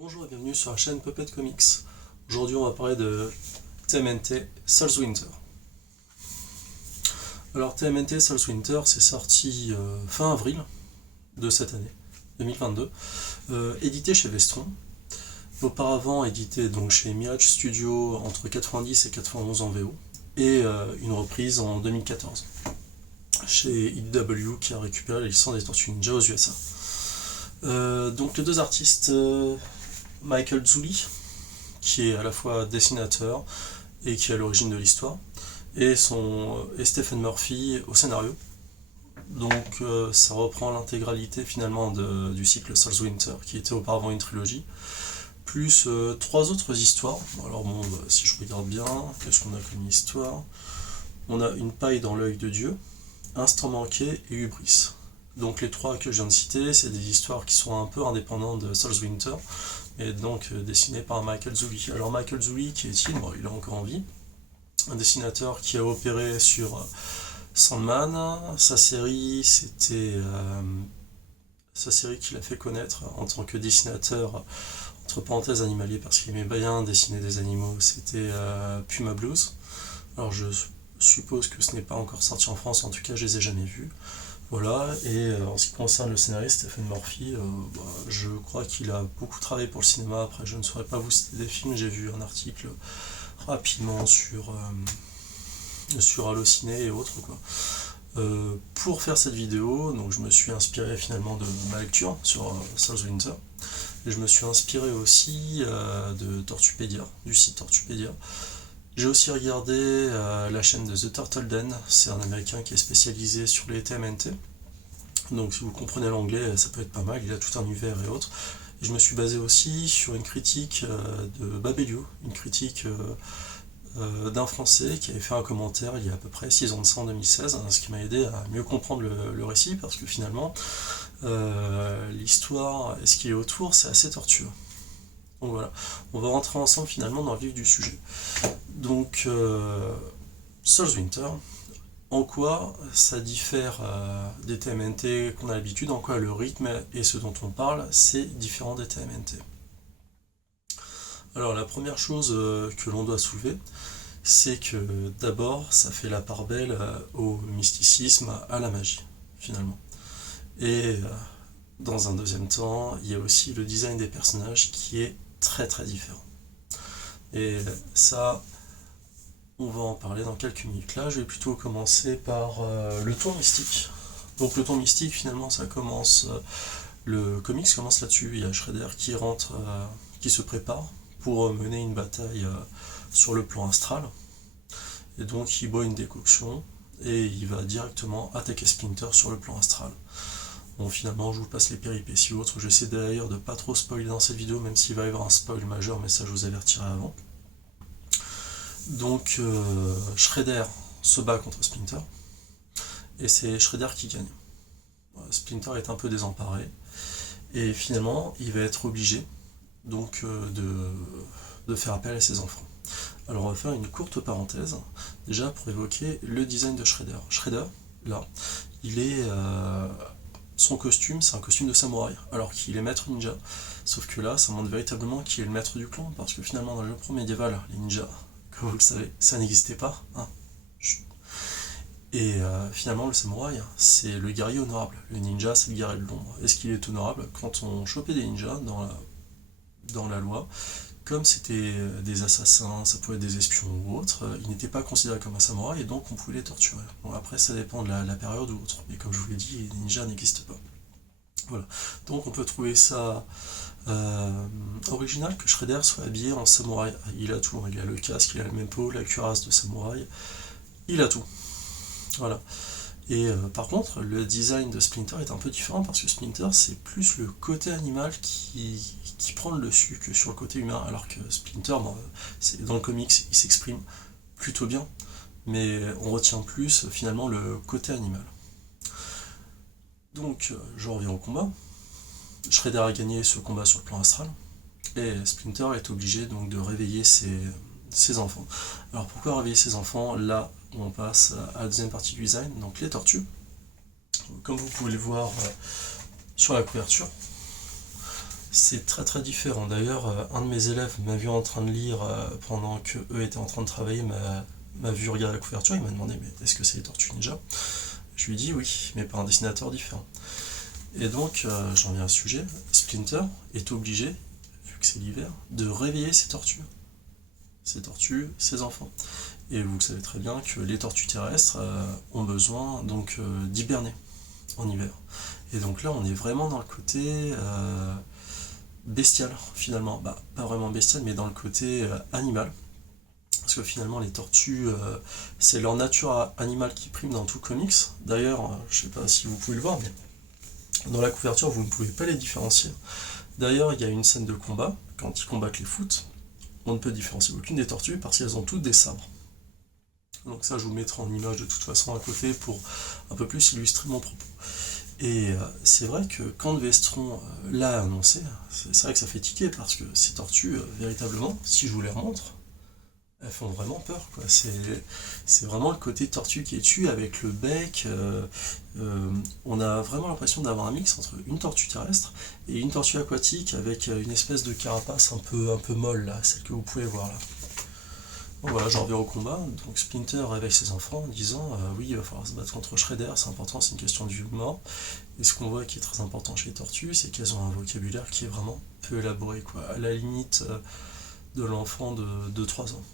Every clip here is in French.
Bonjour et bienvenue sur la chaîne Puppet Comics. Aujourd'hui on va parler de TMNT Soulswinter. Alors TMNT Soulswinter c'est sorti fin avril de cette année, 2022, édité chez Vestron. Auparavant édité donc chez Mirage Studio entre 90 et 91 en VO, et une reprise en 2014 chez IDW qui a récupéré la licence des Tortues Ninja aux USA. Donc les deux artistes, Michael Zulli, qui est à la fois dessinateur et qui est à l'origine de l'histoire, et Stephen Murphy au scénario. Donc ça reprend l'intégralité finalement du cycle Soulswinter, qui était auparavant une trilogie, plus trois autres histoires. Alors bon, si je regarde bien, qu'est-ce qu'on a comme histoire? On a Une paille dans l'œil de Dieu, Instant manqué et Hubris. Donc les trois que je viens de citer, c'est des histoires qui sont un peu indépendantes de Soulswinter, et donc dessinées par Michael Zulli. Alors Michael Zulli, qui est-il? Bon, il est encore en vie. Un dessinateur qui a opéré sur Sandman. Sa série qu'il a fait connaître en tant que dessinateur, entre parenthèses animalier, parce qu'il aimait bien dessiner des animaux, c'était Puma Blues. Alors je suppose que ce n'est pas encore sorti en France, en tout cas je les ai jamais vus. Voilà, et en ce qui concerne le scénariste Stephen Murphy, je crois qu'il a beaucoup travaillé pour le cinéma. Après, je ne saurais pas vous citer des films, j'ai vu un article rapidement sur Allociné et autres, quoi. Pour faire cette vidéo, donc je me suis inspiré finalement de ma lecture sur Soulswinter, et je me suis inspiré aussi de Tortupédia, du site Tortupédia. J'ai aussi regardé la chaîne de The Turtle Den, c'est un américain qui est spécialisé sur les TMNT. Donc si vous comprenez l'anglais, ça peut être pas mal, il a tout un univers et autres. Et je me suis basé aussi sur une critique de Babelio, une critique d'un Français qui avait fait un commentaire il y a à peu près 6 ans de ça, en 2016, ce qui m'a aidé à mieux comprendre le récit, parce que finalement, l'histoire et ce qui est autour, c'est assez tortueux. Donc voilà, on va rentrer ensemble finalement dans le vif du sujet. Donc, Soulswinter, en quoi ça diffère des TMNT qu'on a l'habitude, en quoi le rythme et ce dont on parle, c'est différent des TMNT. Alors la première chose que l'on doit soulever, c'est que d'abord ça fait la part belle au mysticisme, à la magie, finalement. Et dans un deuxième temps, il y a aussi le design des personnages qui est très très différent. Et ça, on va en parler dans quelques minutes. Là, je vais plutôt commencer par le ton mystique. Donc le ton mystique, finalement, ça commence... le comics commence là-dessus. Il y a Shredder qui rentre, qui se prépare pour mener une bataille sur le plan astral. Et donc il boit une décoction et il va directement attaquer Splinter sur le plan astral. Bon, finalement, je vous passe les péripéties ou autres. J'essaie d'ailleurs de pas trop spoiler dans cette vidéo, même s'il va y avoir un spoil majeur, mais ça je vous avertirai avant. Donc Shredder se bat contre Splinter, et c'est Shredder qui gagne. Splinter est un peu désemparé, et finalement il va être obligé donc de faire appel à ses enfants. Alors on va faire une courte parenthèse, déjà pour évoquer le design de Shredder. Shredder, là, il est... son costume, c'est un costume de samouraï, alors qu'il est maître ninja. Sauf que là, ça montre véritablement qu'il est le maître du clan, parce que finalement dans le Japon médiéval, les ninjas, comme vous le savez, ça n'existait pas. Hein. Et finalement, le samouraï, c'est le guerrier honorable. Le ninja, c'est le guerrier de l'ombre. Est-ce qu'il est honorable? Quand on chopait des ninjas dans la loi, comme c'était des assassins, ça pouvait être des espions ou autres, ils n'étaient pas considérés comme un samouraï, et donc on pouvait les torturer. Bon, après, ça dépend de la période ou autre. Mais comme je vous l'ai dit, les ninjas n'existent pas. Voilà. Donc on peut trouver ça original que Shredder soit habillé en samouraï. Il a tout, il a le casque, il a le même pot, la cuirasse de samouraï, il a tout. Voilà. Et par contre, le design de Splinter est un peu différent, parce que Splinter, c'est plus le côté animal qui prend le dessus que sur le côté humain, alors que Splinter, bon, dans le comics, il s'exprime plutôt bien, mais on retient plus finalement le côté animal. Donc, je reviens au combat. Shredder a gagné ce combat sur le plan astral, et Splinter est obligé donc de réveiller ses enfants. Alors pourquoi réveiller ses enfants? Là, on passe à la deuxième partie du design, donc les tortues. Comme vous pouvez le voir sur la couverture, C'est très très différent. D'ailleurs, un de mes élèves m'a vu en train de lire pendant que eux étaient en train de travailler, m'a vu regarder la couverture, il m'a demandé mais est-ce que c'est les Tortues Ninja? Je lui ai dit oui, mais par un dessinateur différent. Et donc, j'en viens à ce sujet, Splinter est obligé, vu que c'est l'hiver, de réveiller ses tortues, ses enfants. Et vous savez très bien que les tortues terrestres ont besoin donc d'hiberner en hiver. Et donc là, on est vraiment dans le côté bestial, finalement. Bah, pas vraiment bestial, mais dans le côté animal. Parce que finalement, les tortues, c'est leur nature animale qui prime dans tout comics. D'ailleurs, je sais pas si vous pouvez le voir, mais dans la couverture, vous ne pouvez pas les différencier. D'ailleurs, il y a une scène de combat, quand ils combattent les foot, on ne peut différencier aucune des tortues parce qu'elles ont toutes des sabres. Donc ça, je vous le mettrai en image de toute façon à côté pour un peu plus illustrer mon propos. Et c'est vrai que quand Vestron l'a annoncé, c'est vrai que ça fait tiquer parce que ces tortues, véritablement, si je vous les remontre, elles font vraiment peur, quoi. C'est vraiment le côté tortue qui est dessus avec le bec. On a vraiment l'impression d'avoir un mix entre une tortue terrestre et une tortue aquatique avec une espèce de carapace un peu molle, là, celle que vous pouvez voir là. Bon, voilà, j'en reviens au combat. Donc Splinter réveille ses enfants en disant oui, il va falloir se battre contre Shredder, c'est important, c'est une question de vie ou de mort. Et ce qu'on voit qui est très important chez les tortues, c'est qu'elles ont un vocabulaire qui est vraiment peu élaboré, quoi, à la limite de l'enfant de 3 ans.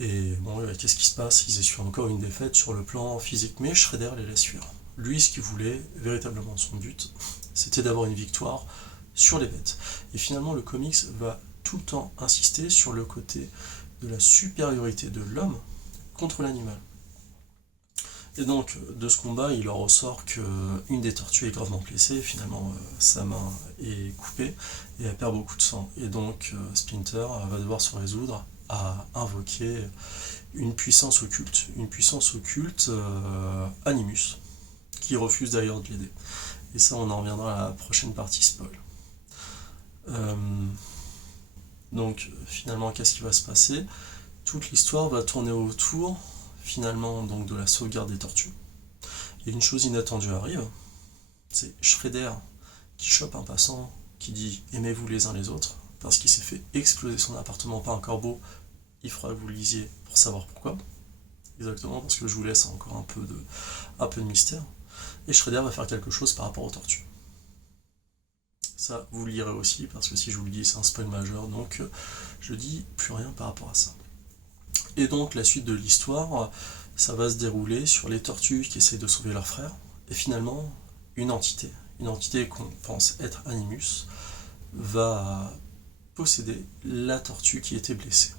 Et bon, qu'est-ce qui se passe? Ils essuient encore une défaite sur le plan physique, mais Shredder les laisse fuir. Lui, ce qu'il voulait, véritablement son but, c'était d'avoir une victoire sur les bêtes. Et finalement, le comics va tout le temps insister sur le côté de la supériorité de l'homme contre l'animal. Et donc, de ce combat, il en ressort qu'une des tortues est gravement blessée, finalement, sa main est coupée, et elle perd beaucoup de sang. Et donc, Splinter va devoir se résoudre à invoquer une puissance occulte, Animus, qui refuse d'ailleurs de l'aider. Et ça, on en reviendra à la prochaine partie spoil. Donc, finalement, qu'est-ce qui va se passer? Toute l'histoire va tourner autour, finalement, donc de la sauvegarde des tortues. Et une chose inattendue arrive, c'est Shredder qui chope un passant, qui dit « Aimez-vous les uns les autres », parce qu'il s'est fait exploser son appartement par un corbeau. Il faudra que vous le lisiez pour savoir pourquoi. Exactement, parce que je vous laisse encore un peu de mystère. Et Shredder va faire quelque chose par rapport aux tortues. Ça, vous le lirez aussi, parce que si je vous le dis, c'est un spoil majeur, donc je dis plus rien par rapport à ça. Et donc, la suite de l'histoire, ça va se dérouler sur les tortues qui essayent de sauver leur frère, et finalement, une entité qu'on pense être Animus, va posséder la tortue qui était blessée.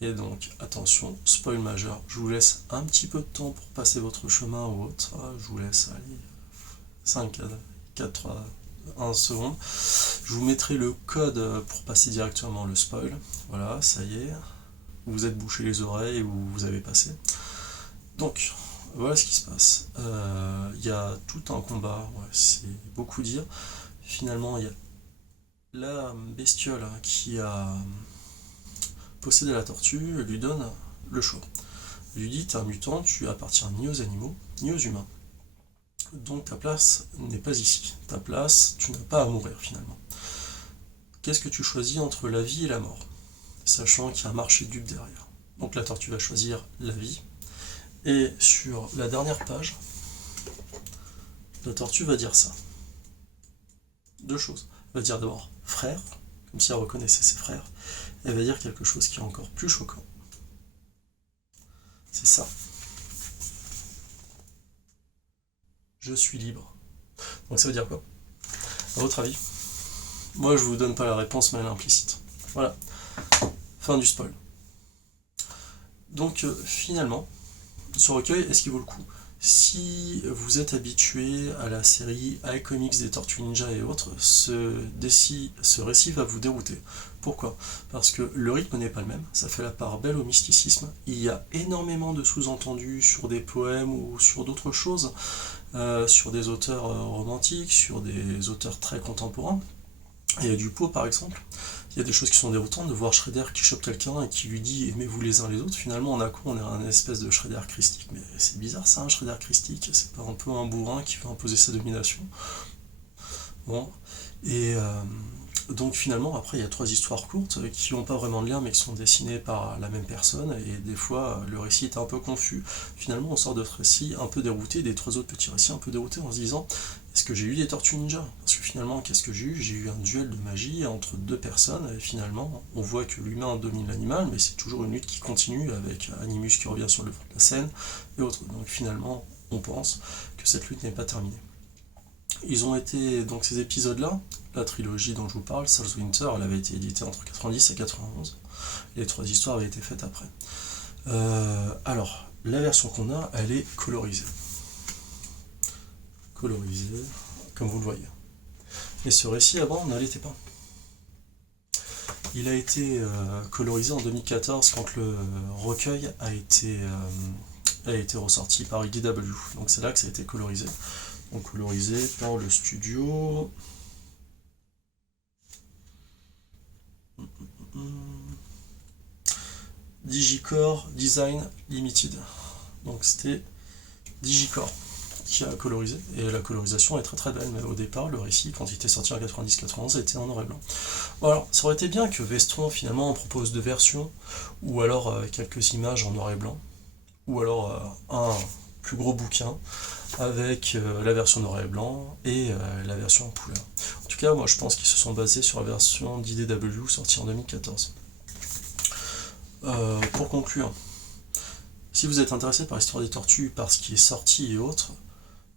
Et donc, attention, spoil majeur, je vous laisse un petit peu de temps pour passer votre chemin ou autre. Je vous laisse aller 5, 4, 3, 1 seconde. Je vous mettrai le code pour passer directement le spoil. Voilà, ça y est. Vous vous êtes bouché les oreilles ou vous avez passé. Donc, voilà ce qui se passe. Il y a tout un combat, ouais, c'est beaucoup dire. Finalement, il y a la bestiole qui a possédé la tortue, lui donne le choix. Il lui dit, t'es un mutant, tu appartiens ni aux animaux, ni aux humains. Donc ta place n'est pas ici. Ta place, tu n'as pas à mourir finalement. Qu'est-ce que tu choisis entre la vie et la mort? Sachant qu'il y a un marché dupe derrière. Donc la tortue va choisir la vie. Et sur la dernière page, la tortue va dire ça. 2 choses. Elle va dire d'abord frère, comme si elle reconnaissait ses frères. Elle va dire quelque chose qui est encore plus choquant. C'est ça. Je suis libre. Donc ça veut dire quoi? À votre avis? Moi je vous donne pas la réponse, mais elle est implicite. Voilà. Fin du spoil. Donc finalement, ce recueil, est-ce qu'il vaut le coup? Si vous êtes habitué à la série iComics des Tortues Ninja et autres, ce récit va vous dérouter. Pourquoi? Parce que le rythme n'est pas le même, ça fait la part belle au mysticisme, il y a énormément de sous-entendus sur des poèmes ou sur d'autres choses, sur des auteurs romantiques, sur des auteurs très contemporains. Il y a du pot par exemple, il y a des choses qui sont déroutantes de voir Shredder qui chope quelqu'un et qui lui dit aimez-vous les uns les autres. Finalement on a quoi? On est un espèce de Shredder christique, mais c'est bizarre ça, un Shredder christique, c'est pas un peu un bourrin qui veut imposer sa domination? Bon, et donc finalement, après, il y a 3 histoires courtes qui n'ont pas vraiment de lien, mais qui sont dessinées par la même personne, et des fois, le récit est un peu confus. Finalement, on sort de ce récit un peu dérouté, des 3 autres petits récits un peu déroutés, en se disant, est-ce que j'ai eu des Tortues Ninja? Parce que finalement, qu'est-ce que j'ai eu? J'ai eu un duel de magie entre 2 personnes, et finalement, on voit que l'humain domine l'animal, mais c'est toujours une lutte qui continue, avec Animus qui revient sur le devant de la scène, et autres. Donc finalement, on pense que cette lutte n'est pas terminée. Ils ont été, donc ces épisodes-là, la trilogie dont je vous parle, Souls Winter, elle avait été éditée entre 90 et 91. Les 3 histoires avaient été faites après. Alors, la version qu'on a, elle est colorisée. Colorisée, comme vous le voyez. Et ce récit avant ne l'était pas. Il a été colorisé en 2014 quand le recueil a été ressorti par IDW. Donc c'est là que ça a été colorisé. Donc colorisé par le studio Digicore Design Limited. Donc c'était Digicore qui a colorisé, et la colorisation est très très belle, mais au départ le récit, quand il était sorti en 90-91, était en noir et blanc. Voilà, ça aurait été bien que Vestron finalement propose 2 versions, ou alors quelques images en noir et blanc, ou alors un plus gros bouquin avec la version noir et blanc et la version en couleur. En tout cas, moi je pense qu'ils se sont basés sur la version d'IDW sortie en 2014. Pour conclure, si vous êtes intéressé par l'histoire des tortues, par ce qui est sorti et autres,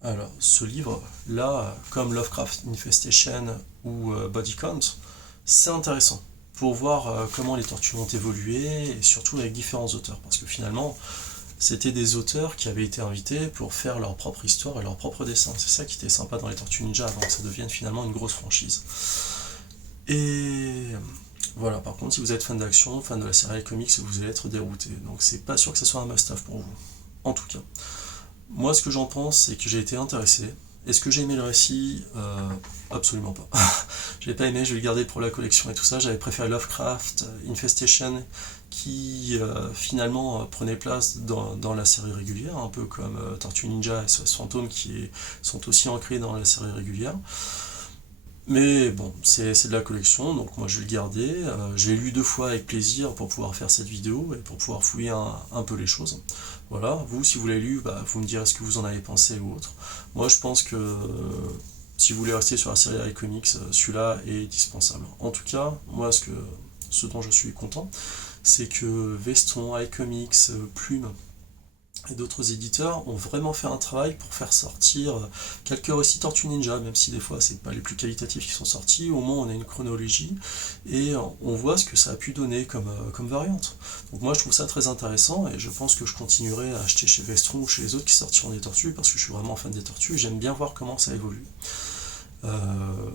alors ce livre-là, comme Lovecraft Infestation ou Body Count, c'est intéressant pour voir comment les tortues ont évolué, et surtout avec différents auteurs, parce que finalement, c'était des auteurs qui avaient été invités pour faire leur propre histoire et leur propre dessin. C'est ça qui était sympa dans les Tortues Ninja, avant que ça devienne finalement une grosse franchise. Et voilà, par contre, si vous êtes fan d'action, fan de la série comics, vous allez être dérouté. Donc c'est pas sûr que ce soit un must-have pour vous. En tout cas. Moi, ce que j'en pense, c'est que j'ai été intéressé. Est-ce que j'ai aimé le récit? Absolument pas. Je l'ai pas aimé, je vais le garder pour la collection et tout ça. J'avais préféré Lovecraft, Infestation, qui finalement prenait place dans la série régulière, un peu comme Tortue Ninja et SOS Fantôme, qui sont aussi ancrés dans la série régulière. Mais bon, c'est de la collection, donc moi je vais le garder. Je l'ai lu 2 fois avec plaisir pour pouvoir faire cette vidéo et pour pouvoir fouiller un peu les choses. Voilà, vous, si vous l'avez lu, vous me direz ce que vous en avez pensé ou autre. Moi je pense que si vous voulez rester sur la série iComics, celui-là est dispensable. En tout cas, moi ce dont je suis content, c'est que Veston, iComics, Plume et d'autres éditeurs ont vraiment fait un travail pour faire sortir quelques récits Tortue Ninja, même si des fois c'est pas les plus qualitatifs qui sont sortis. Au moins on a une chronologie et on voit ce que ça a pu donner comme variante. Donc moi je trouve ça très intéressant, et je pense que je continuerai à acheter chez Vestron ou chez les autres qui sortiront des tortues, parce que je suis vraiment fan des tortues et j'aime bien voir comment ça évolue.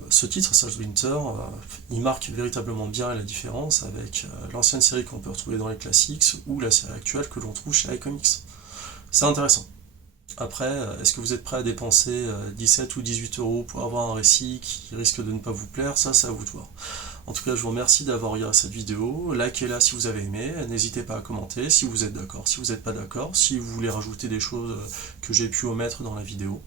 Ce titre, Souls Winter, il marque véritablement bien la différence avec l'ancienne série qu'on peut retrouver dans les classiques ou la série actuelle que l'on trouve chez iComics. C'est intéressant. Après, est-ce que vous êtes prêt à dépenser 17 ou 18 euros pour avoir un récit qui risque de ne pas vous plaire? Ça, c'est à vous de voir. En tout cas, je vous remercie d'avoir regardé cette vidéo. Likez-la si vous avez aimé. N'hésitez pas à commenter si vous êtes d'accord, si vous n'êtes pas d'accord, si vous voulez rajouter des choses que j'ai pu omettre dans la vidéo.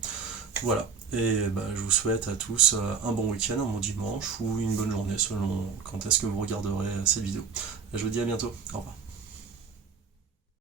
Voilà. Et je vous souhaite à tous un bon week-end, un bon dimanche ou une bonne journée selon quand est-ce que vous regarderez cette vidéo. Je vous dis à bientôt. Au revoir.